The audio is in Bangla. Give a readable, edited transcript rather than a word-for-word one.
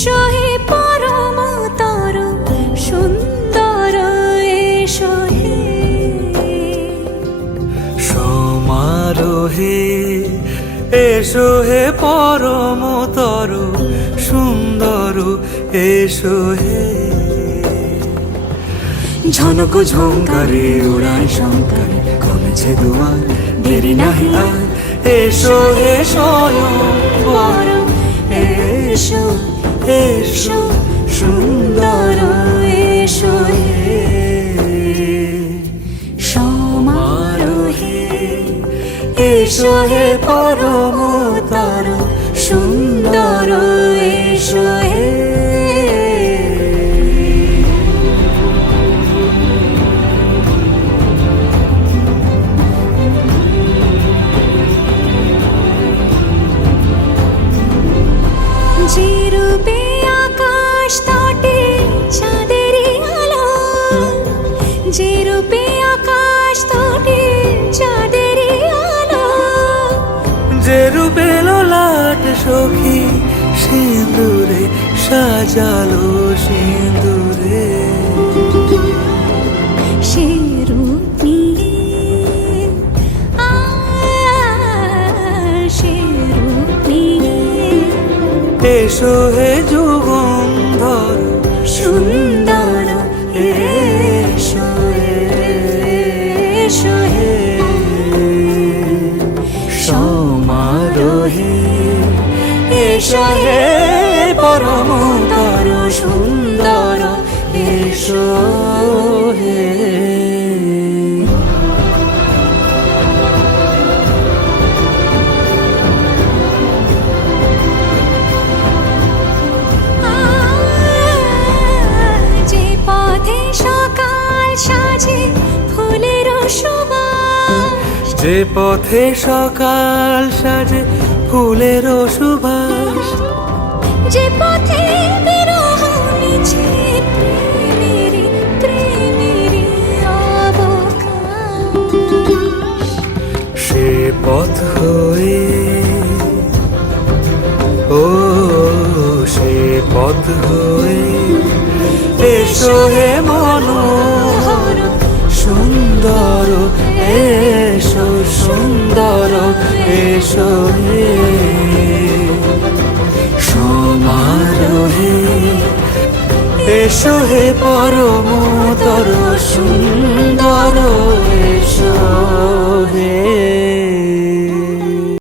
এসো হে পরমতর সুন্দর এসো হে সমারোহে এসো হে পরমতর সুন্দর এসো হে ঝনক ঝঙ্কারে উড়ান শঙ্কারে কমেছে দুয়ার দেরি নাহি আর এসো হে স্বয়ং বর এসো এসো সুন্দর এসো হে সমারোহে এসো হে পরমতর সুন্দর এসো হে যে রূপে আকাশ তটে চাঁদেরই আলো যে রূপে আকাশ তটে চাঁদেরই আলো যে রূপে ললাট সখী সিঁদুরে সাজালো সিঁদুরে সে রূপ নিয়ে সে রূপ নিয়ে এসো হে যুগন্ধর সুন্দর এসো এসো হে সমারোহে এসো হে পরমতর সুন্দর এসো হে যে পথে সকাল সাজে ফুলের সুবাস যে পথে সকাল সাজে ফুলের সুবাস যে পথে বিরহ মিছে প্রেমেরই প্রেমেরই অবকাশ সে পথ হয়ে ও সে পথ হয়ে এসো হে মনোহর সুন্দর এসো সুন্দর এসো হে সমারোহে এসো হে পরমতর সুন্দর এসো হে